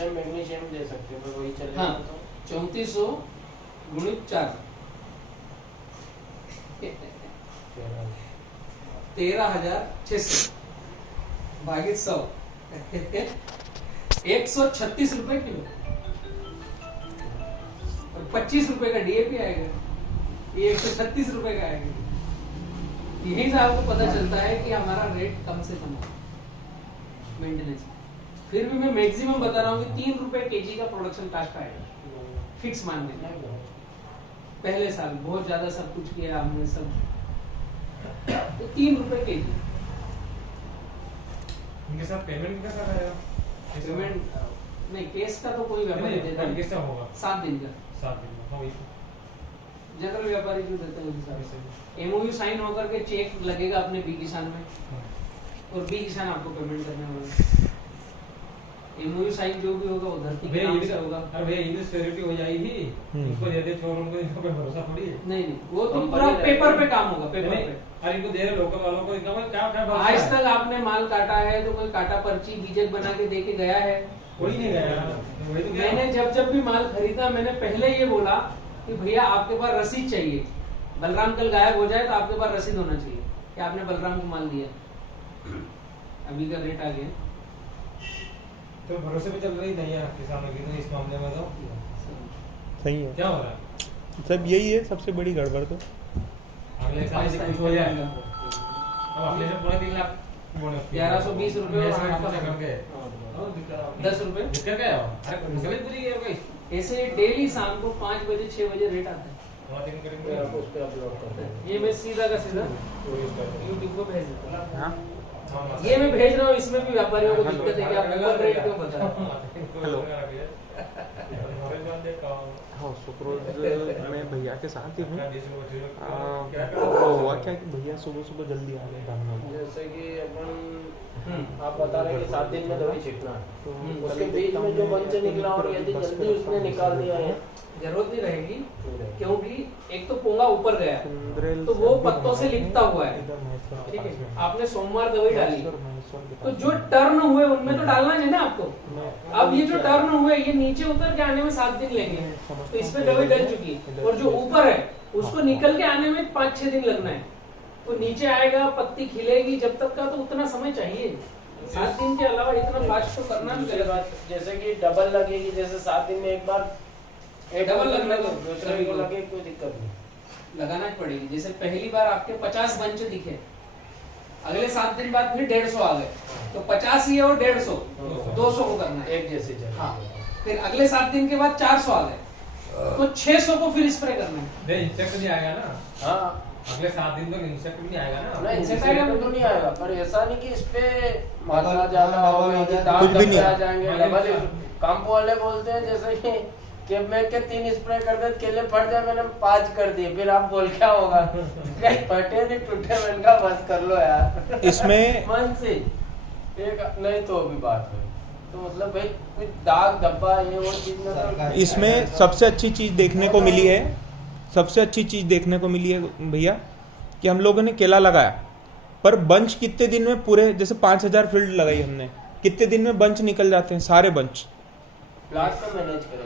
Calcium magnesium दे सकते हो, वही चलेगा। हाँ, 3400 गुणित 4 13,600 भागित 100 136 रुपए किलो और 25 रुपए का डीएपी आएगा, ये 136 रुपए का आएगा। यही से आपको पता चलता है कि हमारा रेट कम से कम है मेंटेनेंस। फिर भी मैं मैक्सिमम बता रहा हूँ कि 3 रुपए केजी का प्रोडक्शन कास्ट आएगा फिक्स मान लेना। पहले साल बहुत ज्यादा सब कुछ किया हमने सब, तो 3 रुपए केजी। इनके साथ पेमेंट कैसा रहेगा? पेमेंट नहीं, केस का तो कोई व्यापारी देता नहीं। कैसा होगा? 7 दिन का 7 दिन में। हाँ वही जनरल व्यापारी जो देते हैं उस हिसाब से एमओयू साइन होकर के चेक लगेगा अपने बी किसान में और बी किसान आपको पेमेंट करने वाला। एमओयू साइन जो भी होगा वो धरती के नाम से होगा। अरे ये सिक्योरिटी हो जाएगी, इसको दे दे छोड़, उनको इनका पे भरोसा थोड़ी है। नहीं वो तो पूरा पेपर पे काम होगा, पेपर पे। अरे इनको दे रहे लोकल वालों को, इनका क्या क्या आज तक आपने माल काटा है तो कोई काटा पर्ची बीजेक बना के दे के गया है? कोई नहीं गया। वही तो मैंने जब भी माल खरीदा मैंने पहले ये बोला कि भैया आपके पास रसीद चाहिए। बलराम कल गायब हो जाए तो आपके पास रसीद होना चाहिए कि आपने बलराम को माल दिया। अभी का रेट आ गया तो भरोसे पे चल रही नहीं है किसानों की, तो इस मामले में तो सही है। क्या हो रहा है? सब यही है सबसे बड़ी गड़बड़ तो। अगले साल से कुछ हो जाए। अब अगले साल पूरा 3 लाख 1120 रुपए और 10 रुपए दिक्कत क्या है? अरे समझ पूरी गई भाई। ऐसे डेली शाम को 5 बजे 6 बजे रेट आता है। आप उस पे अपलोड कर दें। ये मैं सीधा का सीधा यूट्यूब को भेज देता हूँ। हाँ ये मैं भेज रहा हूँ, इसमें भी व्यापारियों को दिक्कत है कि आप ओवर रेट क्यों बता रहे हो? हेलो। हाँ सुक्रोज मैं भैया के साथ ही हूँ। वो हुआ क्या कि भैया सुबह सुबह जल्दी आ गए काम में। जैसे कि अपन आप बता रहे हैं कि 7 दिन में दवाई छिड़कना है, तो उसके बीच में जो बंच निकला और यदि जल्दी उसने निकाल दिया है जरूरत नहीं रहेगी, क्योंकि एक तो पोंगा ऊपर गया है तो वो पत्तों से लिपटा हुआ है। ठीक है, आपने सोमवार दवाई डाली तो जो टर्न हुए उनमें तो डालना है ना आपको। अब ये जो टर्न हुए ये नीचे उतर के आने में 7 दिन लेंगे, तो इसमें दवाई डल चुकी है। और जो ऊपर है उसको निकल के आने में 5-6 दिन लगना है। तो नीचे आएगा, पत्ती खिलेगी, जब तक का तो उतना समय चाहिए। 7 दिन के अलावा इतना फास्ट तो करना नहीं दूसरी पड़ेगा। बात जैसे कि डबल लगेगी, जैसे 7 दिन में एक बार एक डबल लगने को दूसरे को लगे कोई दिक्कत नहीं, लगाना ही पड़ेगी। जैसे पहली बार आपके 50 बंच दिखे, अगले 7 दिन बाद फिर 150 आ गए, तो 50 ही है और 150 200 को करना है एक जैसे चल। हाँ, फिर अगले 7 दिन के बाद 400 आ गए तो 600 को फिर स्प्रे करना है। इंसेक्ट नहीं आएगा ना? हाँ अगले 7 दिन तक इंसेक्ट भी नहीं आएगा ना? नहीं इंसेक्ट तो नहीं आएगा, पर ऐसा नहीं कि इस पे मात्रा ज्यादा होगी, कुछ भी नहीं आ जाएंगे। डबल कंपो वाले बोलते हैं जैसे कि मैं के 3 स्प्रे कर दे केले फट जाए, मैंने 5 कर दिए, फिर आप बोल क्या होगा कहीं फटे नहीं टूटे, मैंने कहा बस कर लो यार। इसमें मन से एक नहीं तो भी बात है, तो मतलब भाई कुछ दाग धब्बा ये वो चीज में तो इसमें सबसे अच्छी चीज देखने को मिली है, सबसे अच्छी चीज देखने को मिली है भैया कि हम लोगों ने केला लगाया, पर बंच कितने दिन में पूरे, जैसे 5000 फील्ड लगाई हमने, कितने दिन में बंच निकल जाते हैं सारे बंच। प्लाट को मैनेज करो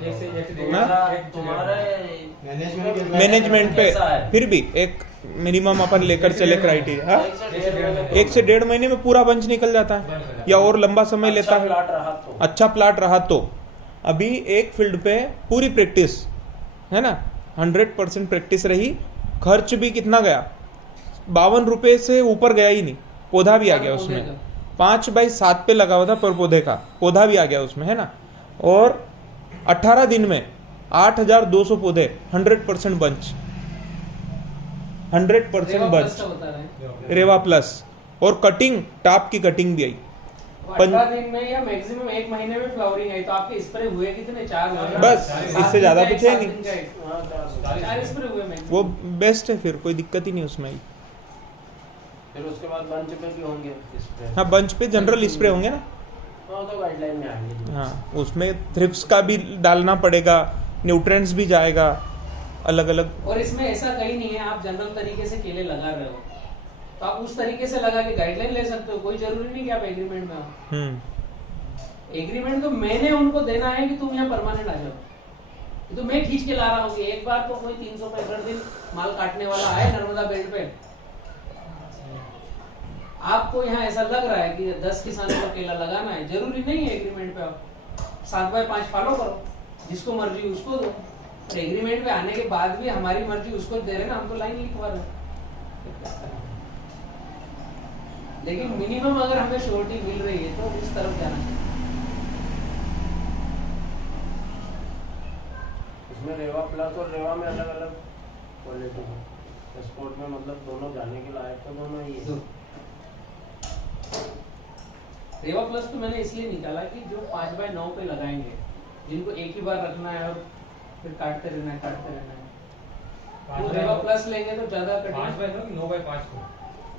मैनेजमेंट पे फिर भी एक मिनिमम अपन लेकर चले क्राइटेरिया। 1 से 1.5 महीने में पूरा बंच निकल जाता है या और लंबा समय लेता है। अच्छा प्लाट रहा तो अभी एक फील्ड पे पूरी प्रैक्टिस है ना, 100% प्रैक्टिस रही। खर्च भी कितना गया, 52 रुपए से ऊपर गया ही नहीं। पौधा भी आ गया उसमें, 5x7 पे लगा हुआ था पर पौधे का पौधा भी आ गया उसमें है ना। और 18 दिन में 8200 पौधे, 100% बंच, 100% बंच रेवा प्लस। और कटिंग, टॉप की कटिंग भी आई 15 दिन में या मैक्सिमम 1 महीने में फ्लावरिंग आई। तो आपके स्प्रे हुए कितने? 4 हुए बस, इससे ज्यादा कुछ है नहीं। 4 स्प्रे हुए मैक्सिमम। वो बेस्ट है, फिर कोई दिक्कत ही नहीं उसमें। फिर उसके बाद बंच पे भी होंगे स्प्रे। हाँ बंच पे जनरल स्प्रे होंगे ना, तो गाइडलाइन में आएंगे। हाँ उसमें थ्रिप्स का भी डालना पड़ेगा, न्यूट्रिएंट्स भी जाएगा अलग अलग। और इसमें ऐसा कहीं नहीं है आप जनरल तरीके से केले लगा रहे हो तो आप उस तरीके से लगा के गाइडलाइन ले सकते हो, कोई जरूरी नहीं कि आप एग्रीमेंट में हो। एग्रीमेंट तो मैंने उनको देना है कि तुम यहाँ परमानेंट आ जाओ, ये तो मैं खींच के ला रहा हूँ कि एक बार तो कोई 365 दिन माल काटने वाला है नर्मदा बेल्ट पे। आपको यहाँ ऐसा लग रहा है कि 10 किसानों का केला लगाना है, जरूरी नहीं है एग्रीमेंट पे आप 7/5 फॉलो करो, जिसको मर्जी उसको दो। और एग्रीमेंट पे आने के बाद भी हमारी मर्जी उसको दे रहे ना, हम तो लाइन लिखवा रहे हैं। लेकिन मिनिमम अगर हमें श्योरिटी मिल रही है तो उस तरफ जाना चाहिए। इसमें रेवा प्लस और रेवा में अलग अलग क्वालिटी है, एक्सपोर्ट में मतलब दोनों जाने के लायक तो दोनों ही है। रेवा प्लस तो मैंने इसलिए निकाला कि जो 5/9 पे लगाएंगे, जिनको एक ही बार रखना है और फिर काटते रहना है, तो रेवा प्लस लेंगे तो ज्यादा कटिंग। 5/9 कि 9/5 को?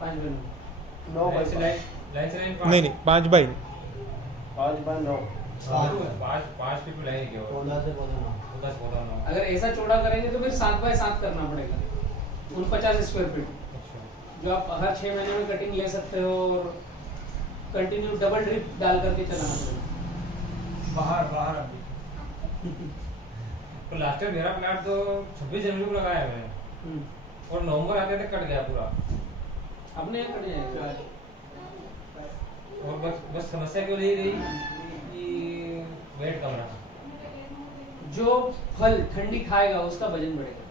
5/9 लाइन से लाइन नहीं 5/9 5/9 5 फीट में लाइन क्या होगा? 10 अगर ऐसा चौड़ा करेंगे तो फिर 7/7 करना पड़ेगा, 49 स्क्वायर फीट, जो आप हर 6 महीने में कटिंग ले सकते हो और कंटिन्यू डबल ड्रिप डाल करके चलाना पड़ेगा। बाहर अभी तो लास्ट टाइम मेरा प्लांट तो 26 जनवरी को लगाया है मैंने, और नवंबर आते तक कट गया पूरा। अपने यहाँ कट जाएगा। और बस समस्या क्यों यही रही कि वेट कम रहा। जो फल ठंडी खाएगा उसका वजन बढ़ेगा,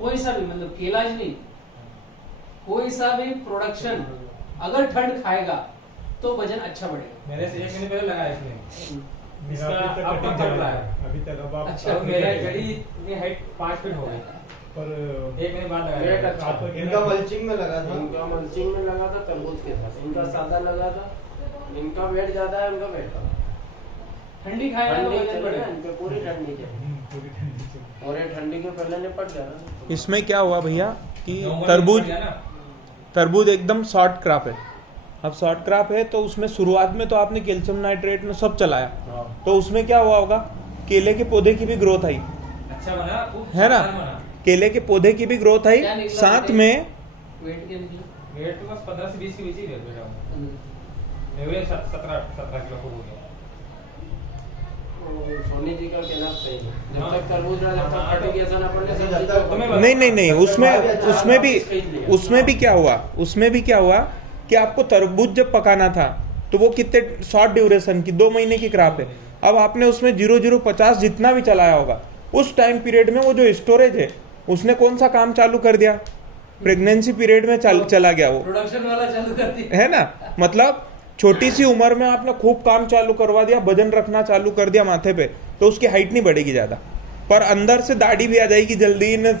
कोई सा भी, मतलब केला ही नहीं, कोई सा भी प्रोडक्शन अगर ठंड खाएगा तो वजन अच्छा बढ़ेगा। मेरे से 1 महीने पहले लगाया इसने, इसका अब कट रहा है अभी तक। अब आप अच्छा, अब मेरा जड़ी इतनी हाइट 5 फीट हो गई, पर 1 महीने बाद वेट लगाया। अच्छा आप इनका मल्चिंग में लगा था। इनका मल्चिंग में लगा था तरबूज के साथ, इनका सादा लगा था। इनका वेट ज्यादा है, उनका वेट कम। ठंडी खाएगा तो ठंडी वजन चलेगा, बढ़ेगा। इनपे पूरी ठंडी चलेगी, पूरी ठंडी से और ये ठंडी के पहले निपट गया ना। इसमें क्या हुआ भैया कि नवंबर में तरबूज कट गया ना। तरबूज एकदम शॉर्ट क्रॉप है। अब शॉर्ट क्रॉप है तो उसमें शुरुआत में तो आपने कैल्शियम नाइट्रेट में सब चलाया, तो उसमें क्या हुआ होगा, केले के पौधे की भी ग्रोथ आई, अच्छा बना, खूब है ना, शानदार बना। केले के पौधे की भी ग्रोथ आई, क्या निकला साथ बेटे? में वेट क्या निकला? वेट तो बस 15 से 20 के बीच ही वेट बेटा। एवरेज 17 किलो को हो गया। और सोनी जी का कहना सही है, जब हाँ। तक तरबूज रहा जब तक हाँ, फर्टिलाइजेशन अपन ने जब सब्जी तक को- तुम्हें नहीं उसमें भी क्या हुआ, उसमें भी क्या हुआ कि आपको तरबूज जब पकाना था तो वो कितने शॉर्ट ड्यूरेशन की 2 महीने की क्रॉप है। अब आपने उसमें 0050 जितना भी चलाया होगा उस टाइम पीरियड में वो जो स्टोरेज है उसने कौन सा काम चालू कर दिया, प्रेगनेंसी पीरियड में चला गया वो, प्रोडक्शन वाला चालू कर दिया। है ना। मतलब छोटी सी उम्र में आपने खूब काम चालू करवा दिया, वजन रखना चालू कर दिया माथे पे, तो उसकी हाइट नहीं बढ़ेगी ज्यादा, पर अंदर से दाढ़ी भी आ जाएगी जल्दी न,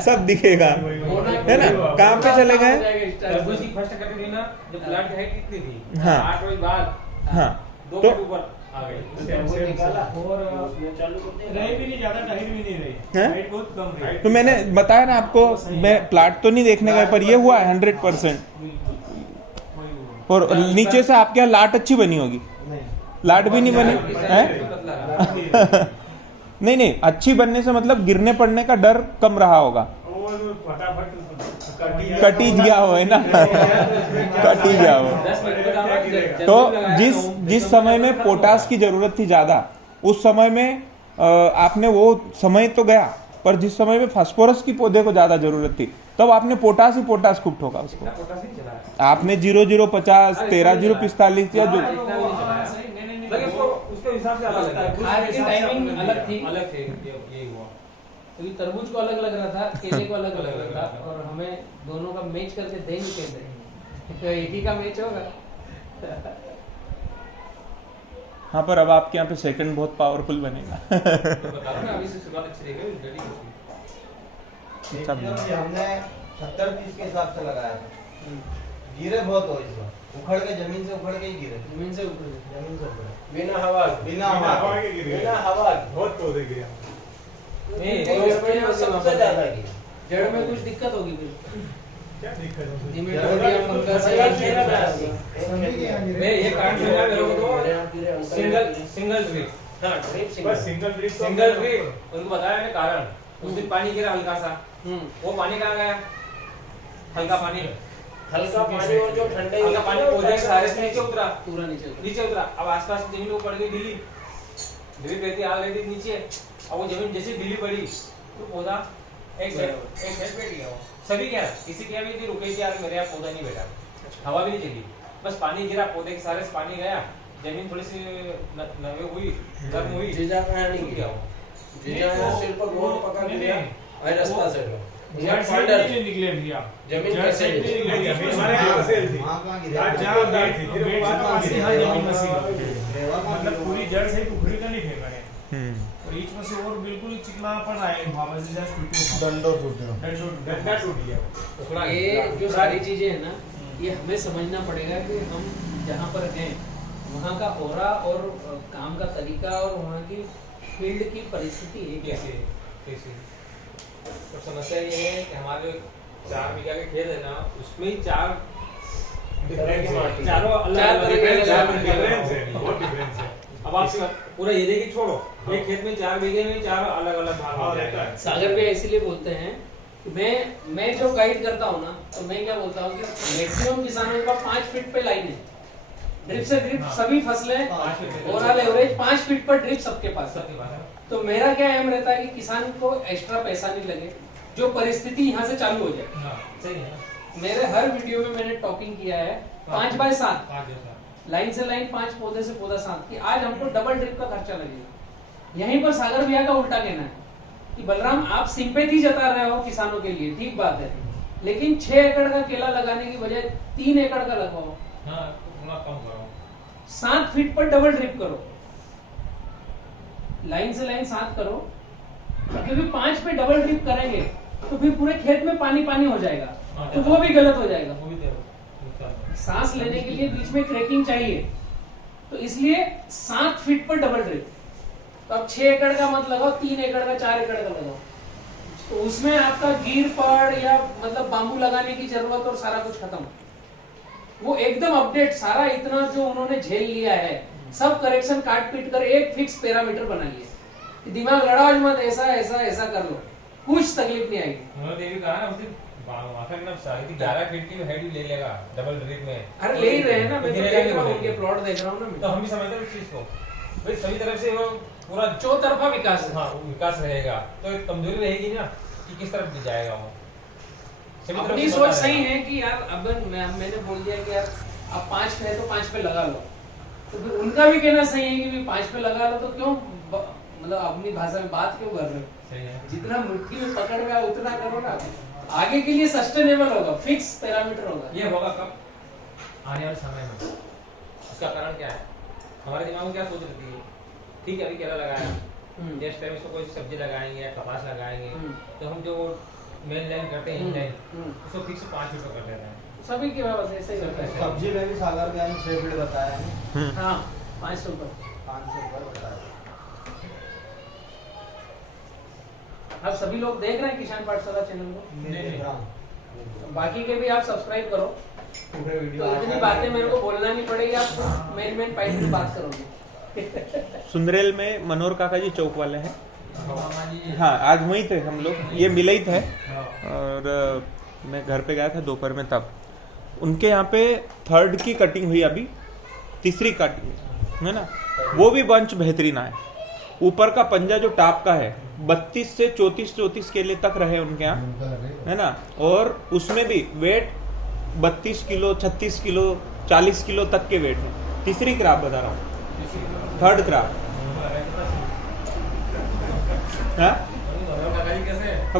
सब दिखेगा, है ना। कहाँ पे चले गए? तरबूज की फर्स्ट कटिंग थी ना, जब प्लांट की हाइट कितनी थी? हाँ। 8 रोज बाद हाँ 2 तो फीट ऊपर आ गई। तरबूज निकाला और उसने चालू कर दिया। रही भी नहीं, ज्यादा टाइट भी नहीं रही, हैं? हाइट बहुत कम रही। तो मैंने बताया ना आपको, मैं प्लाट तो नहीं देखने गए पर ये हुआ है 100%। और नीचे से आपके यहाँ लाट अच्छी बनी होगी, नहीं, लाट भी नहीं बनी है। नहीं अच्छी बनने से मतलब गिरने पड़ने का डर कम रहा होगा, और फटाफट कटी गया हो, है ना। कटी गया हो। 10 मिनट में काम है, जल्दी तो लगाया जिस समय में पोटास की जरूरत थी ज्यादा, उस समय में आपने वो समय तो गया, पर जिस समय में फास्फोरस की पौधे को ज्यादा जरूरत थी तब आपने पोटास ही पोटास खूब ठोका उसको। पोटास ही चला है। आपने 0050 13-045 या जो लेकिन उसके हिसाब से अलग है। खाने की टाइमिंग अलग थी। अलग थे, ये हुआ। क्योंकि तरबूज को अलग लग रहा था, केले को अलग लग रहा था, और हमें दोनों का मैच करके देंगे कैसे, तो एक ही का मैच होगा। हाँ, पर अब आपके यहाँ पे सेकंड बहुत पावरफुल बनेगा। तो बता रहा हूं ना, अभी से शुरुआत अच्छी रहेगी, जल्दी उसकी। सब ये हमने 70-30 के हिसाब से लगाया था। गिरे बहुत हो इस बार, उखड़ के जमीन से उखड़ के ही गिरे, जमीन से ऊपर जमीन से उखड़े, बिना हवा बिना हवा के गिरे, बिना हवा बहुत पौधे गिरे। सबसे ज्यादा गिरा। जड़ में कुछ दिक्कत होगी फिर, क्या दिक्कत है? निमेटोडिया फंगस सही गिरा ना अभी। नहीं, ये कारण समझा मेरे को तो सिंगल ड्रिप। हाँ, ड्रिप बस सिंगल ड्रिप, सिंगल ड्रिप उनको बताया मैंने कारण। उस दिन पानी गिरा हल्का सा, वो पानी कहाँ गया? हल्का पानी हल्का पानी और जो ठंडे हल्का पानी पौधे के सहारे से नीचे उतरा, पूरा नीचे नीचे उतरा। अब आसपास जमीन को पड़ गई ढीली, ढीली रहती आग रहती नीचे, अब वो जमीन जैसे ढीली पड़ी तो पौधा एक साइड बैठ गया। वो सभी क्या, किसी क्या भी थी रुके थी यार, मेरे यहाँ पौधा नहीं बैठा, हवा भी नहीं चली, बस पानी गिरा, पौधे के सहारे से पानी गया, जमीन थोड़ी सी नवे हुई, गर्म हुई, जीजा का नहीं गया वो। जीजा ने सिर पर गोल पकड़ लिया और रास्ता से जड़ साइड नहीं निकले भैया, जमीन जड़ कैसे साइड नहीं निकले? निकले, हमारे यहाँ से थी, वहाँ कहाँ गिरा? जहाँ बेड थी, फिर वो वहाँ से यहाँ जमीन में सी रेवा कहाँ मतलब गिरा? पूरी जड़ से उखड़ी का नहीं फेंका है, और बीच में से और बिल्कुल चिकनापन आए, बाबा जी जैसे टूटे, डंडोर टूटे हो। डंडा टूट गया। ये जो सारी चीजें है ना, ये हमें समझना पड़ेगा कि हम जहाँ पर हैं वहाँ का ओरा और काम का तरीका और वहाँ की फील्ड की परिस्थिति है क्या। कैसे कैसे तो समस्या ये है कि हमारे 4 बीघा के खेत है ना, उसमें ही 4 चारों अलग डिफरेंस है, बहुत डिफरेंस है। अब आप पूरा ये देखिए छोड़ो, एक खेत में 4 बीघे में 4 अलग अलग भाग हो जाएगा। सागर भैया इसीलिए बोलते हैं कि मैं जो गाइड करता हूँ ना, तो मैं क्या बोलता हूँ कि मैक्सिमम किसानों के पास 5 फीट पे लाइन है, ड्रिप से ड्रिप सभी फसलें, ओवरऑल एवरेज 5 फीट पर ड्रिप सबके पास है। तो मेरा क्या एम रहता है कि किसान को एक्स्ट्रा पैसा नहीं लगे, जो परिस्थिति यहाँ से चालू हो जाए। सही है, मेरे हर वीडियो में मैंने टॉकिंग किया है 5 बाय 7 लाइन से लाइन, 5 पौधे से पौधा 7 की आज हमको डबल ड्रिप का खर्चा लगेगा। यहीं पर सागर भैया का उल्टा कहना है कि बलराम आप सिंपैथी जता रहे हो किसानों के लिए, ठीक बात है, लेकिन 6 एकड़ का केला लगाने की बजाय 3 एकड़ का लगवाओ, 7 फीट पर डबल ड्रिप करो, लाइन से लाइन 7 करो, क्योंकि 5 पे डबल ड्रिप करेंगे तो फिर पूरे खेत में पानी पानी हो जाएगा, तो वो भी गलत हो जाएगा। सांस लेने के लिए बीच में क्रैकिंग चाहिए, तो इसलिए 7 फीट पर डबल ड्रिप। तो अब 6 एकड़ का मत लगाओ, 3 एकड़ का 4 एकड़ का लगाओ, तो उसमें आपका गिर पड़ या मतलब बांबू लगाने की जरूरत और सारा कुछ खत्म। वो एकदम अपडेट सारा इतना जो उन्होंने झेल लिया है, सब करेक्शन काट पीट कर एक फिक्स पैरामीटर बना लिए, दिमाग लड़ाओ मत, ऐसा ऐसा ऐसा कर लो, कुछ तकलीफ नहीं आएगी। उन्होंने ये भी कहा ना, उसने 11 फीट की हेड ले लेगा डबल ड्रिप में। अरे ले ही रहे हैं ना, मैं तो देख रहा हूँ, उनके प्लॉट देख रहा हूँ ना, तो हम भी समझते हैं उस चीज को, भाई सभी तरफ से वो पूरा चौतरफा विकास है। हाँ विकास रहेगा, तो एक कमजोरी रहेगी ना कि किस तरफ भी जाएगा वो। सभी तरफ अपनी से सोच बता सही रहेगा। है कि यार अब मैंने बोल दिया कि यार अब 5 पे है तो 5 पे लगा लो, तो फिर उनका भी कहना सही है कि 5 पे लगा लो, तो क्यों मतलब अपनी भाषा में बात क्यों कर रहे हो, सही है। जितना मुट्ठी में पकड़ में है उतना करो ना, आगे के लिए सस्टेनेबल होगा, फिक्स पैरामीटर होगा। ये होगा कब? आने वाले समय में। उसका कारण क्या है? हमारे दिमाग में क्या सोच रहती है, ठीक है अभी केला लगाया, नेक्स्ट टाइम इसको कोई सब्जी लगाएंगे या कपास लगाएंगे, तो हम जो मेन लाइन करते हैं उसको फिक्स 5 फीट कर देते हैं। सभी के पास ऐसे ही करते हैं। सब्जी में भी सागर भैया ने 6 फीट बताया है, हाँ 500 ऊपर। 500 ऊपर बताया। अब सभी लोग देख रहे हैं किसान पाठशाला चैनल को, नहीं, बाकी के भी आप सब्सक्राइब करो, पूरे वीडियो तो इतनी बातें मेरे को बोलना नहीं पड़ेगी, आप मेन मेन पॉइंट की बात करोगे। सुंदरेल में मनोहर काका जी चौक वाले हैं, हाँ आज वहीं थे हम लोग, ये मिले ही थे, और मैं घर पे गया था दोपहर में, तब उनके यहाँ पे 3rd की कटिंग हुई, अभी 3री कटिंग है ना, वो भी बंच बेहतरीन आए। ऊपर का पंजा जो टाप का है 32 से 34 केले तक रहे उनके यहाँ, है ना, और उसमें भी वेट 32 किलो 36 किलो 40 किलो तक के वेट है। 3री क्रॉप बता रहा हूँ, 3rd क्रॉप। हाँ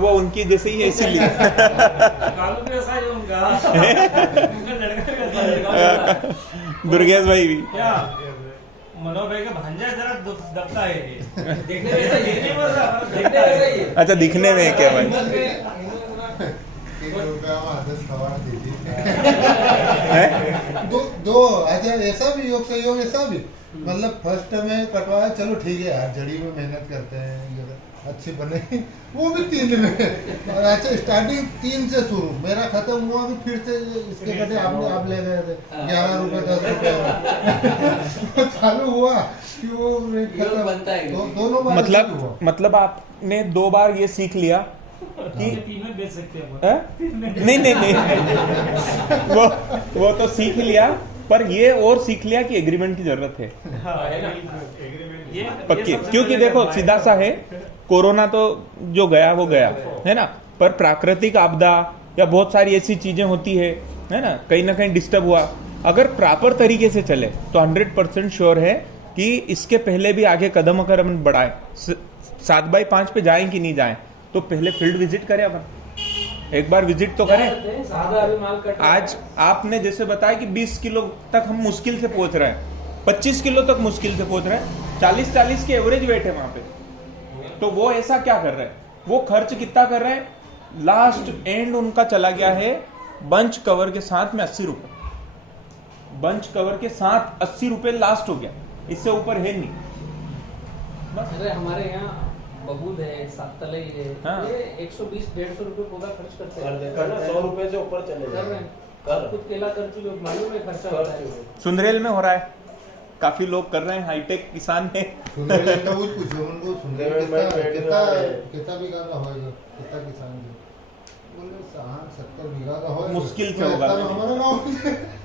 वो उनकी जैसे ही है इसीलिए। दुर्गेश भाई भी मनोहर भाई का भांजा जरा दबता है ये। देखने में ऐसा ही है। अच्छा दिखने में क्या भाई दो अच्छा, ऐसा भी योग सहयोग ऐसा भी, मतलब फर्स्ट में कटवाया चलो ठीक है यार, जड़ी में मेहनत करते हैं अच्छी बने, वो भी 3 में। और अच्छा स्टार्टिंग 3 से शुरू, मेरा खत्म हुआ भी फिर से इसके कटे आपने आप ले गए थे 11 रुपए 10 रुपए चालू हुआ कि वो खत्म बनता है दोनों बार हुआ। मतलब आपने 2 बार ये सीख लिया कि तीन में बेच सकते हैं हैं? नहीं वो तो सीख लिया, पर ये और सीख लिया कि एग्रीमेंट की जरूरत है पक्की, क्योंकि देखो सीधा सा है, कोरोना तो जो गया वो गया है ना, पर प्राकृतिक आपदा या बहुत सारी ऐसी चीजें होती है ना, कहीं ना कहीं डिस्टर्ब हुआ, अगर प्रॉपर तरीके से चले तो 100% श्योर है कि इसके पहले भी आगे कदम अगर हम बढ़ाएं, 7x5 पे जाएं कि नहीं जाएं, तो पहले फील्ड विजिट करें अपन, एक बार विजिट तो करें। आज आपने जैसे बताया कि 20 किलो तक हम मुश्किल से पहुंच रहे हैं, 25 किलो तक मुश्किल से पहुंच रहे हैं, 40-40 के एवरेज वेट है वहां पे, तो वो ऐसा क्या कर रहे हैं, वो खर्च कितना कर रहे हैं, लास्ट एंड उनका चला गया है बंच कवर के साथ में 80 रुपए, बंच कवर के साथ 80 रुपए लास्ट हो गया, इससे ऊपर है नहीं। अरे हमारे यहाँ बबूल है, सातलई है, हाँ। ये 120-150 रुपए पौधा खर्च करते हैं, 100 रुपए से ऊपर चले कर रहे कर हैं, खुद केला कर चुके, मालूम है खर्चा होता है। सुंदरेल में हो रहा है, काफी लोग कर रहे हैं, हाईटेक किसान है। सुंदरेल का कुछ पूछो उनको, सुंदरेल मैं कितना बीघा का होएगा, कितना किसान है? बोले 60-70 बीघा का होएगा, मुश्किल से होगा।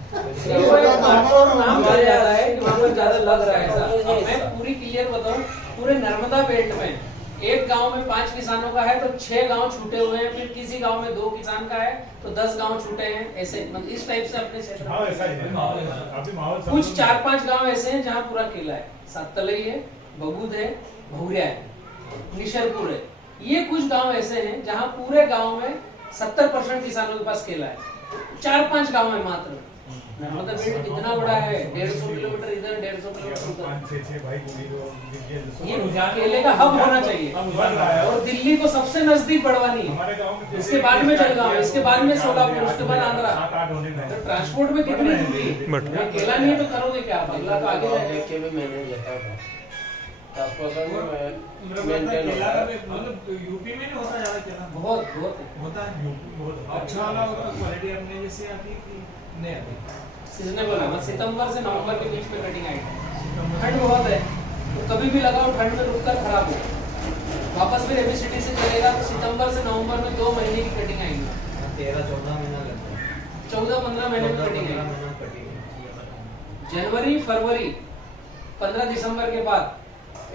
हमारा गाँव नाम चल जाता है कि वहाँ पर ज्यादा लग रहा है ऐसा। अब मैं पूरी क्लियर बताऊं, पूरे नर्मदा बेल्ट में एक गांव में 5 किसानों का है तो 6 गांव छूटे हुए हैं, फिर किसी गांव में 2 किसान का है तो 10 गांव छूटे हैं, ऐसे मतलब इस टाइप से अपने क्षेत्र में कुछ 4-5 गांव ऐसे हैं जहां पूरा केला है, सातलई है, बबूद है, भौरिया है, निशरपुर है, ये कुछ गांव ऐसे हैं जहां पूरे गांव में 70% किसानों के पास केला है, 4-5 गांव है मात्र। नर्मदा बेल्ट कितना बड़ा है, 150 किलोमीटर इधर, 150 किलोमीटर उधर, ये केले का हब होना चाहिए। और दिल्ली को सबसे नजदीक बढ़वानी है, इसके बाद में जलगांव, इसके बाद में सोलापुर, उसके बाद आंध्रा, तो ट्रांसपोर्ट में कितनी दूरी है, केला नहीं तो करोगे क्या, अगला तो आगे जाएगा। लेके भी मैंने लेता था 10% में मेंटेन होता है। मतलब यूपी में नहीं होता ज्यादा केला, बहुत बहुत होता है यूपी बहुत अच्छा वाला होता, क्वालिटी अपने जैसे आती है नहीं आती। सीजनेबल है, सितंबर से नवंबर के बीच में कटिंग आई, ठंड बहुत है तो कभी भी लगाओ, ठंड में रुककर खराब हो, वापस फिर एबिसिटी से चलेगा तो सितंबर से नवंबर में 2 महीने की कटिंग आएगी, 13-14 महीना लगता है, 14-15 महीने में कटिंग आएगी। जनवरी फरवरी 15 दिसंबर के बाद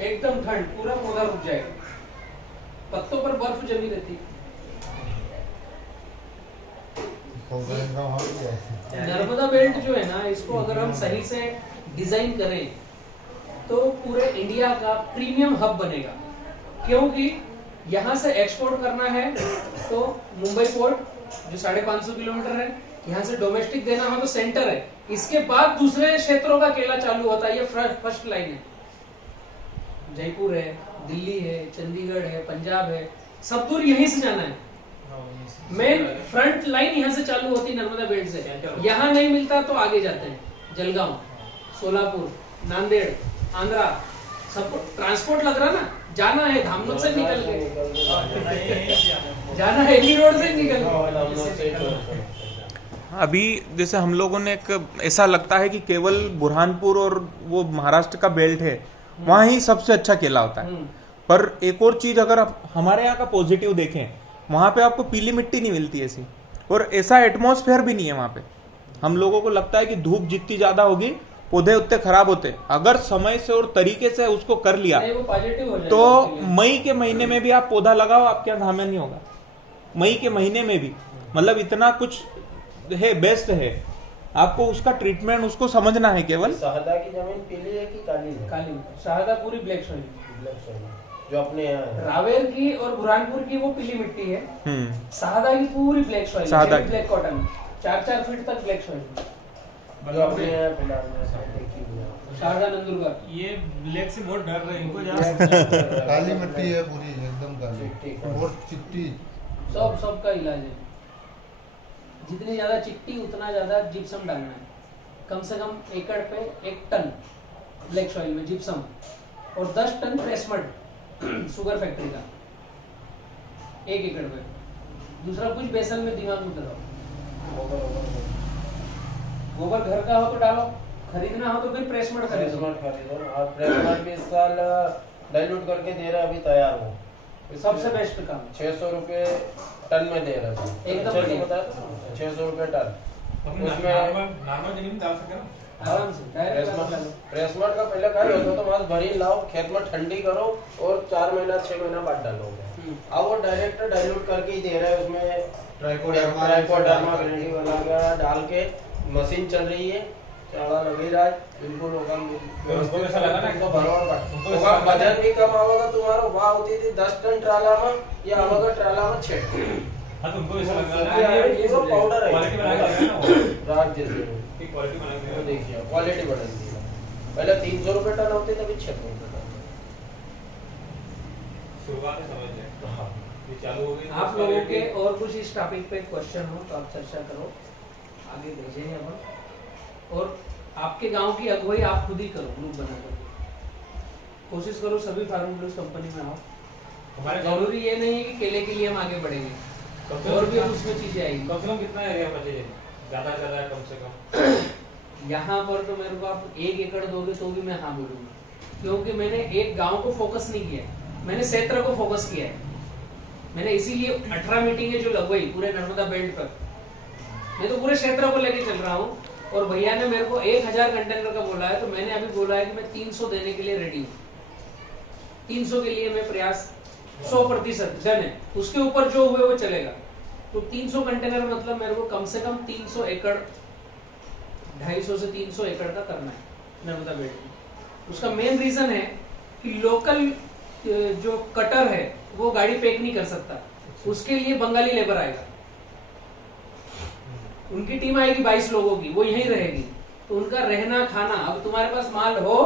एकदम ठंड, पूरा पौधा रुक जाएगा, पत्तों पर बर्फ जमी रहती। नर्मदा बेल्ट जो है ना, इसको अगर हम सही से डिजाइन करें तो पूरे इंडिया का प्रीमियम हब बनेगा, क्योंकि यहाँ से एक्सपोर्ट करना है तो मुंबई पोर्ट जो 550 किलोमीटर है, यहाँ से डोमेस्टिक देना हो तो सेंटर है, इसके बाद दूसरे क्षेत्रों का केला चालू होता है, ये फर्स्ट लाइन है। जयपुर है, दिल्ली है, चंडीगढ़ है, पंजाब है, सब दूर यहीं से जाना है, मेन फ्रंट लाइन यहाँ से चालू होती है नर्मदा बेल्ट से, यहाँ नहीं मिलता तो आगे जाते हैं, जलगांव, सोलापुर, नांदेड़, आंध्रा, सबको ट्रांसपोर्ट लग रहा ना, जाना है धामनोद से निकल के, जाना है एली रोड से निकल के। अभी जैसे हम लोगों ने एक ऐसा लगता है कि केवल बुरहानपुर और वो महाराष्ट्र का बेल्ट है, वहां ही सबसे अच्छा केला होता है, पर एक और चीज अगर आप हमारे यहाँ का पॉजिटिव देखें, वहां पे आपको पीली मिट्टी नहीं मिलती ऐसी, और ऐसा एटमॉस्फेयर भी नहीं है वहां पे। हम लोगों को लगता है कि धूप जितनी ज्यादा होगी पौधे उतने खराब होते, अगर समय से और तरीके से उसको कर लिया वो पॉजिटिव हो जाएगा। तो मई के महीने में भी आप पौधा लगाओ, आपके यहाँ धामे नहीं होगा, मई के महीने में भी, मतलब इतना कुछ है, बेस्ट है। आपको उसका ट्रीटमेंट उसको समझना है केवल। शहदा की जमीन पीली है कि काली है? काली, शहदा पूरी ब्लैक सॉइल, ब्लैक सॉइल जो अपने यहाँ है। रावेर की और बुरहानपुर की वो पीली मिट्टी है, शहदा की पूरी black soil, black cotton, 4-4 feet तक ब्लैक सॉइल जो अपने यहाँ फिलहाल में देखी हुई है। शारदा नंदुरबार, ये ब्लैक से बहुत डर रहे हैं इनको, काली मिट्टी है पूरी एकदम काली, बहुत चिट्टी, सबका इलाज है। जितनी ज्यादा चिट्टी उतना ज्यादा जिप्सम डालना है, कम से कम एकड़ पे 1 टन ब्लैक सॉइल में जिप्सम और 10 टन प्रेसमड शुगर फैक्ट्री का 1 एकड़ पे। दूसरा कुछ बेसन में दिमाग मत लगाओ, गोबर घर का हो तो डालो, खरीदना हो तो फिर प्रेसमड खरीदो। और प्रेसमड भी इस साल डाइल्यूट करके दे रहा है, अभी तैयार हो सबसे बेस्ट काम 600 रुपए टन में दे रहा था, एकदम 600 बढ़िया। बताया, 600 रुपए टन। उसमें नॉर्मल जमीन डाल सकते ना। आराम से डायरेक्ट प्रेसमट का पहले क्या होता तो बस भरी लाओ, खेत में ठंडी करो और 4 महीना 6 महीना बाद डालोगे। अब वो डायरेक्ट डाइल्यूट करके ही दे रहा है, उसमें ट्राइकोडर्मा ग्रेडी वगैरह डाल के मशीन चल रही है, चाड़ा लग रहा है, बिल्कुल होगा। उनको ऐसा लगा ना तो होगा, वजन भी कम आवेगा तुम्हारा। वहाँ होती थी 10 टन ट्राला में, या आवेगा ट्राला में 6 टन। हाँ तो उनको ऐसा लगा ना ये तो पाउडर है, क्वालिटी बना के रखा ना वो। राख जैसे एक क्वालिटी बना के वो रखा। देखिए क्वालिटी बदल दी है। पहले 300 रुपए टन होती थी, अभी 600 रुपए टन। शुरुआत है, समझ लें। हाँ। ये चालू हो गई तो आप उसका लोगों रेट के भी- और कुछ इस टॉपिक पे क्वेश्चन हो तो आप चर्चा करो, आगे भेजेंगे अपन। और आपके गांव की अगुवाई आप खुद ही करो, ग्रुप बना कर कोशिश करो सभी फार्म प्लस कंपनी में आओ। हमारे गाँव जरूरी ये नहीं है कि केले के लिए हम आगे बढ़ेंगे, और भी उसमें चीजें आएगी। कम से कम कितना एरिया बचे? ज्यादा से ज्यादा कम से कम यहाँ पर तो मेरे को आप 1 एकड़ दोगे तो भी मैं हाँ बोलूंगा, क्योंकि मैंने एक गांव को फोकस नहीं किया है, मैंने क्षेत्र को फोकस किया है। मैंने इसीलिए 18 मीटिंगें जो लगवाई पूरे नर्मदा बेल्ट पर, मैं तो पूरे क्षेत्र को लेके चल रहा हूँ। और भैया ने मेरे को 1000 कंटेनर का बोला है, तो मैंने अभी बोला है कि मैं 300 देने के लिए रेडी हूँ। 300 के लिए मैं प्रयास 100% डन है, उसके ऊपर जो हुए वो चलेगा। तो 300 कंटेनर मतलब मेरे को कम से कम 300 एकड़, 250 से 300 एकड़ का करना है नर्मदा बेल्ट में। उसका मेन रीजन है कि लोकल जो कटर है वो गाड़ी पैक नहीं कर सकता, उसके लिए बंगाली लेबर आएगा। उनकी टीम आएगी 22 लोगों की, वो यहीं रहेगी, तो उनका रहना खाना, अब तुम्हारे पास माल हो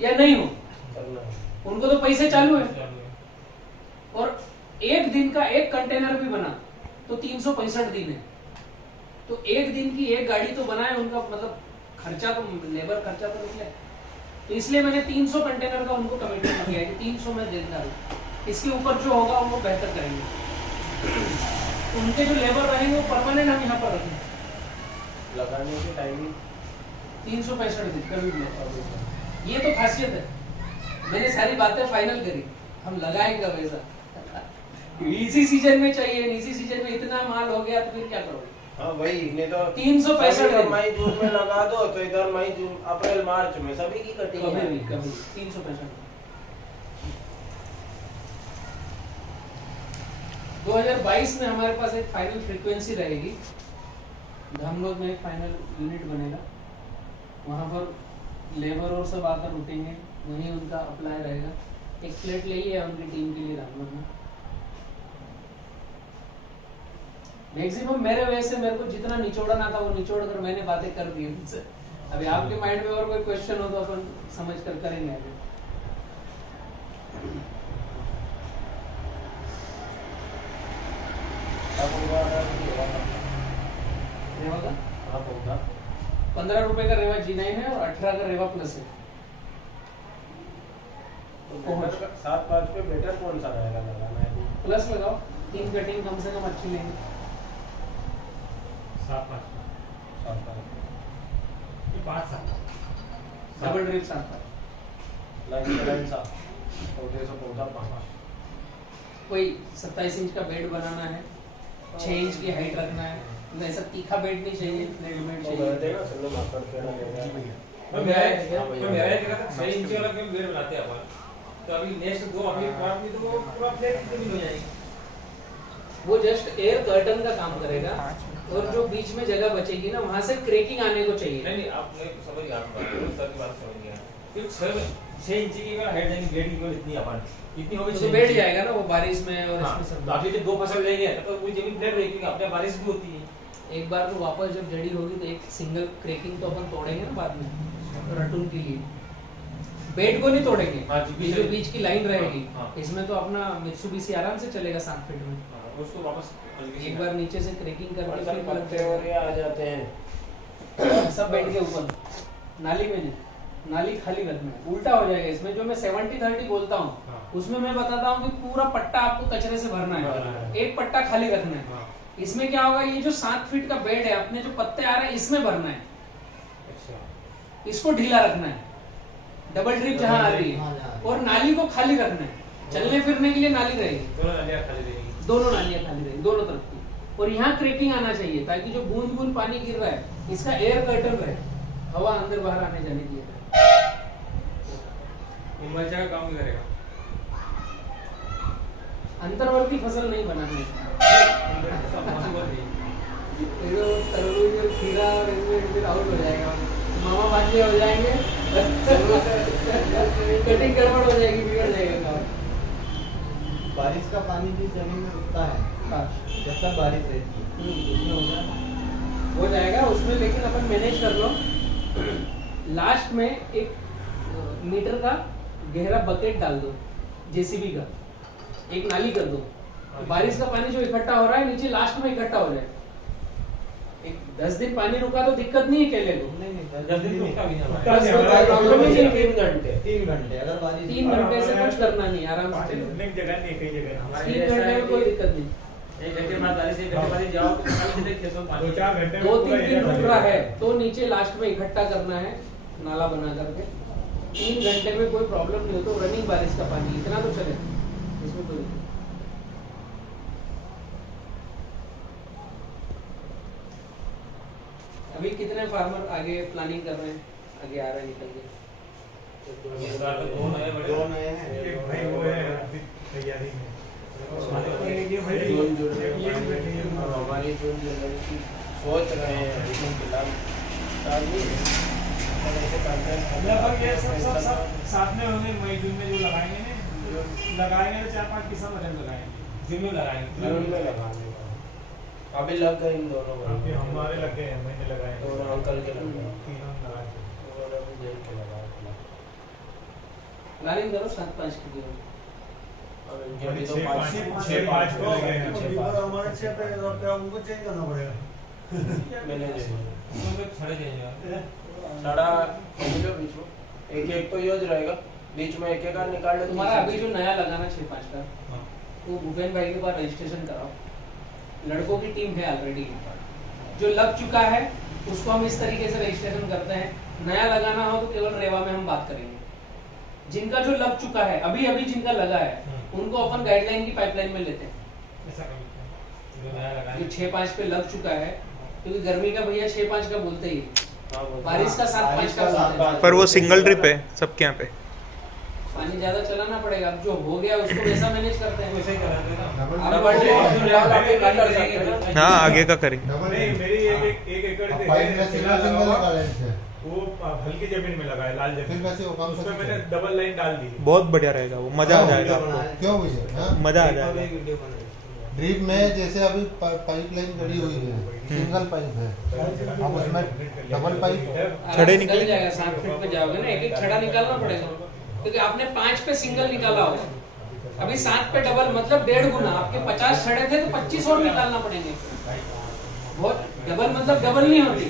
या नहीं हो, उनको तो पैसे चालू है। और एक दिन का एक कंटेनर भी बना तो 365 दिन है, तो एक दिन की एक गाड़ी तो बनाए, उनका मतलब खर्चा तो, लेबर खर्चा तो निकले। तो इसलिए मैंने 300 कंटेनर का उनको कमिटमेंट किया है कि 300 में देना है। इसके ऊपर जो होगा वो बेहतर करेंगे। उनके जो लेबर रहेंगे वो परमानेंट हम यहाँ पर रखेंगे, लगाने की टाइमिंग 365 दिन कभी भी। ये तो खासियत है, मैंने सारी बातें फाइनल करी, हम लगाएंगे वैसा। इसी सीजन में चाहिए, इसी सीजन में इतना माल हो गया तो फिर क्या करोगे? हाँ वही, नहीं तो 365 दिन। मई जून में लगा दो तो इधर मई जून अप्रैल मार्च में सभी की कटिंग कभी है। भी 365। 2022 में हमारे पास एक फाइनल फ्रीक्वेंसी रहेगी, धामलोग में एक फाइनल यूनिट बनेगा, वहां पर लेबर और सब आकर रुकेंगे, वहीं उनका अप्लाई रहेगा। एक प्लेट ले लिया उनकी टीम के लिए धामलोग में। मैक्सिमम मेरे वजह से मेरे को जितना निचोड़ना था वो निचोड़ कर मैंने बातें कर दी उनसे। अभी आपके माइंड में और कोई क्वेश्चन हो तो अपन समझ कर करेंगे आगे। रेवा का हाँ होगा। 15 रुपए का रेवा G9 है और 18 का रेवा प्लस है। तो 7-5 पे बेटर कौन सा रहेगा लगाना है? प्लस लगाओ, 3 कटिंग कम से कम अच्छी लेंगे। 7-5 ये 5-7 डबल ड्रिप 7 लाइन सा पौधे से पौधा 5। कोई 27 इंच का बेड बनाना है, 6 इंच की हाइट रखना है, मतलब ऐसा तीखा बेड नहीं चाहिए, फ्लैट बेड तो चाहिए। देना चलो मार्केट खेलना लेगा। और मेरा एक जगह 6 इंच वाला के बेड बनाते हैं अपन, तो अभी नेक्स्ट 2 अभी पार्ट में तो वो पूरा फ्लैट जमीन हो जाएगी। वो जस्ट एयर कर्टन का काम करेगा, और जो बीच में जगह बचेगी ना वहां से क्रैकिंग आने को चाहिए। नहीं आपने समझ गया, आप सर की बात समझ गया। फिर 6 इंच की अगर हाइट जाएगी ब्लेड की केवल इतनी अपन इतनी होगी, तो बैठ जाएगा ना वो बारिश में और हाँ, इसमें सब। तो आप जब 2 फसल लेंगे तो पूरी जमीन फ्लैट रहेगी, अपने बारिश भी होती है। एक बार तो वापस जब जड़ी होगी तो एक सिंगल क्रैकिंग तो अपन तोड़ेंगे ना बाद में, रटून के लिए बेड को नहीं तोड़ेंगे। हाँ, ये जो बीच की लाइन रहेगी, हाँ। इसमें तो अपना मित्सुबिशी आराम से चलेगा 7 फीट में। हाँ, उसको वापस एक बार नीचे से क्रैकिंग करके सब फिर पत्ते और ये आ जाते हैं। सब बेड के ऊपर नाली में नहीं, नाली खाली रखना है। उल्टा हो जाएगा इसमें, जो मैं 70-30 बोलता हूँ हाँ। उसमें मैं बताता हूँ कि पूरा पट्टा आपको कचरे से भरना है, एक पट्टा खाली रखना है। हाँ। इसमें क्या होगा, ये जो 7 फीट का बेड है अपने जो पत्ते आ रहे हैं इसमें भरना है, अच्छा इसको ढीला रखना है, डबल ड्रिप जहाँ आ रही है, और नाली को खाली रखना है। चलने फिरने के लिए नाली रहेगी, दोनों नालियां खाली रहेगी। दोनों नालियां खाली रहेगी दोनों तरफ की। और यहाँ क्रैकिंग आना चाहिए ताकि जो बूंद बूंद पानी गिर रहा है इसका एयर कर्टन रहे, हवा अंदर बाहर आने जाने दिए रहे। मल्चा का काम भी करेगा। अंतर्वर्ती फसल नहीं बनानी है। ये तरबूज और खीरा और इसमें फिर आउट हो जाएगा, मामा भांजे हो जाएंगे, कटिंग गड़बड़ हो जाएगी, बिगड़ जाएगा काम। बारिश का पानी भी जमीन में रुकता है हाँ, जब तक बारिश रहती है, उसमें हो जाए हो जाएगा उसमें, लेकिन अपन मैनेज कर लो। लास्ट में एक मीटर का गहरा बकेट डाल दो जेसीबी का, एक नाली कर दो, बारिश का पानी जो इकट्ठा हो रहा है नीचे लास्ट में इकट्ठा हो जाए। एक 10 दिन पानी रुका तो दिक्कत नहीं है केले को, नहीं नहीं 10 दिन तो उसका भी नहीं हमारे। बस कोई प्रॉब्लम ही नहीं है। 3 घंटे अगर बारिश 3 घंटे से कुछ करना नहीं, आराम से चलो। एक जगह नहीं, कई जगह हमारे 3 घंटे में कोई दिक्कत नहीं। 1 घंटे बाद बारिश, 1 घंटे बाद जाओ तो खाली सीधे खेतों में पानी। 2-4 घंटे में 2-3 पूरा दिन एरिया रुक रहा है तो नीचे लास्ट में इकट्ठा करना है नाला बना करके। 3 घंटे में कोई प्रॉब्लम नहीं हो तो रनिंग बारिश का पानी इतना तो चले, इसमें कोई दिक्कत नहीं। अभी कितने फार्मर आगे प्लानिंग कर रहे हैं, आगे आ रहे हैं निकल के? इस बार तो 2 नए बड़े 2 नए हैं। एक भाई वो है अभी तैयारी में, ये भाई जून जुलाई ये भी बैठे हैं। और हमारी जून जुलाई की सोच रहे हैं अभी तो फिलहाल ताकि और ऐसे करते हैं। लगभग ये सब साथ में होंगे मई जून में जो लगाएंगे ना, लगाएंगे तो 4-5 किस्म अलग लगाएंगे, जून में लगाएंगे। जून में लगाने का अभी लग गए इन दोनों को। अभी हमारे लगे हैं, मैंने लगाए हैं। दोनों अंकल के लग गए, तीनों लगाए थे। उन्होंने भी जेल के लगाए थे। प्लानिंग करो 7-5 की दिनों। अब इनके अभी तो 6-5 6-5 को लगे हैं। 6-5 हमारे 6 पे उनको चेंज करना पड़ेगा। मैनेज उसमें छड़े चाहिए। सारा समझो बीच में एक तो यूज रहेगा, बीच में एक निकाल लो। तुम्हारा अभी जो नया लगाना 6-5 का हाँ। वो भूपेन भाई के पास रजिस्ट्रेशन कराओ, लड़कों की टीम है ऑलरेडी। जो लग चुका है उसको हम इस तरीके से रजिस्ट्रेशन करते हैं, नया लगाना हो तो केवल रेवा में हम बात करेंगे। जिनका जो लग चुका है अभी अभी जिनका लगा है उनको अपन गाइडलाइन की पाइपलाइन में लेते हैं। ऐसा कभी जो नया जो लगाएंगे 6-5 पे लग चुका है, क्योंकि गर्मी का भैया 6-5 का बोलते ही, बारिश का 7-5 का बोलते हैं। पर वो सिंगल ट्रिप है सबके यहाँ पे। पानी ज्यादा चलाना पड़ेगा, अब जो हो गया उसको वैसा मैनेज करते हैं। वैसे ही कराते हैं ना। डबल ट्रिप हाँ आगे का करेंगे। नहीं, मेरी एक एकड़ के पाइप में है, सिंगल सिंगल लगा लेंस है, वो हल्की जमीन में लगा है, लाल फिर जमीन। वैसे वो काम उसमें सकते मैंने हैं। डबल लाइन डाल दी। बहुत बढ़िया रहेगा वो, मजा आ जाएगा आपको, क्यों भैया? हाँ? मजा आ जाएगा। वीडियो बनाई। ड्रिप में जैसे अभी पाइपलाइन गड़ी हुई है, सिंगल पाइप है, अब उसमें डबल पाइप छड़े निकल निकले? जाएगा। 7 फीट पे जाओगे ना, एक एक छड़ा निकालना पड़ेगा, क्योंकि आपने 5 पे सिंगल निकाला होगा, अभी 7 पे डबल मतलब 1.5 गुना। आपके 50 छड़े थे तो 25 और निकालना पड़ेंगे। बहुत डबल मतलब डबल नहीं होती,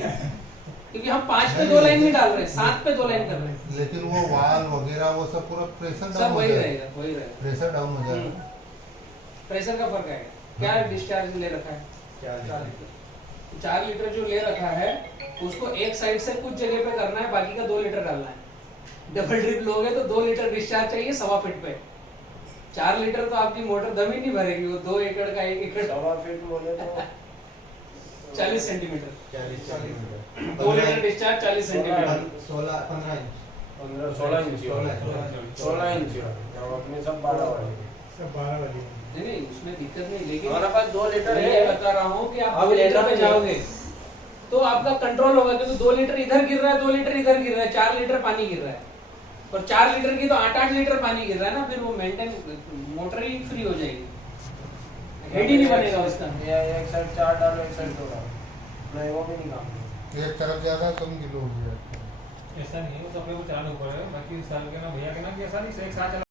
क्योंकि हम 5 पे 2 लाइन नहीं डाल रहे, 7 पे 2 लाइन कर रहे हैं। लेकिन वो वाल वगैरह वो सब पूरा प्रेशर सब डाउन हो वही जाएगा, रहेगा, वही रहेगा। प्रेशर डाउन हो जाएगा। प्रेशर का फर्क आएगा। क्या डिस्चार्ज ले रखा है? 4 लीटर जो ले रखा है उसको एक साइड से कुछ जगह पे करना है, बाकी का 2 लीटर डालना है। डबल ड्रिप लोगे तो 2 लीटर डिस्चार्ज चाहिए 1.25 फीट पे। 4 लीटर तो आपकी मोटर दम ही नहीं भरेगी, वो 2 एकड़ का 1 एकड़ 1.25 फीट बोले तो 40 centimetre. 40 2 litre discharge 40 centimetre. 15 inch 16 inch 16 inch और अपने सब 12 वाले। सब 12 वाली। नहीं नहीं उसमें दिक्कत नहीं, लेकिन हमारे पास 2 लीटर मैं है। ये बता रहा हूँ कि आप अब 2 लीटर लेना पे नहीं। जाओगे तो आपका कंट्रोल होगा, क्योंकि 2 लीटर इधर गिर रहा है, 2 लीटर इधर गिर रहा है, 4 लीटर पानी गिर रहा है, और 4 लीटर की तो 8-8 लीटर पानी गिर रहा है ना, फिर वो मेंटेन मोटर ही फ्री हो जाएगी, हेड ही नहीं बनेगा उसका। ये एक साइड 4 डालो, एक साइड 2 डालो, नहीं वो भी नहीं काम। एक तरफ ज्यादा कम किलो हो गया। ऐसा नहीं है, वो तो अपने को चलाने ऊपर है। बाकी साल के ना भैया के ना कि ऐसा नहीं, एक साथ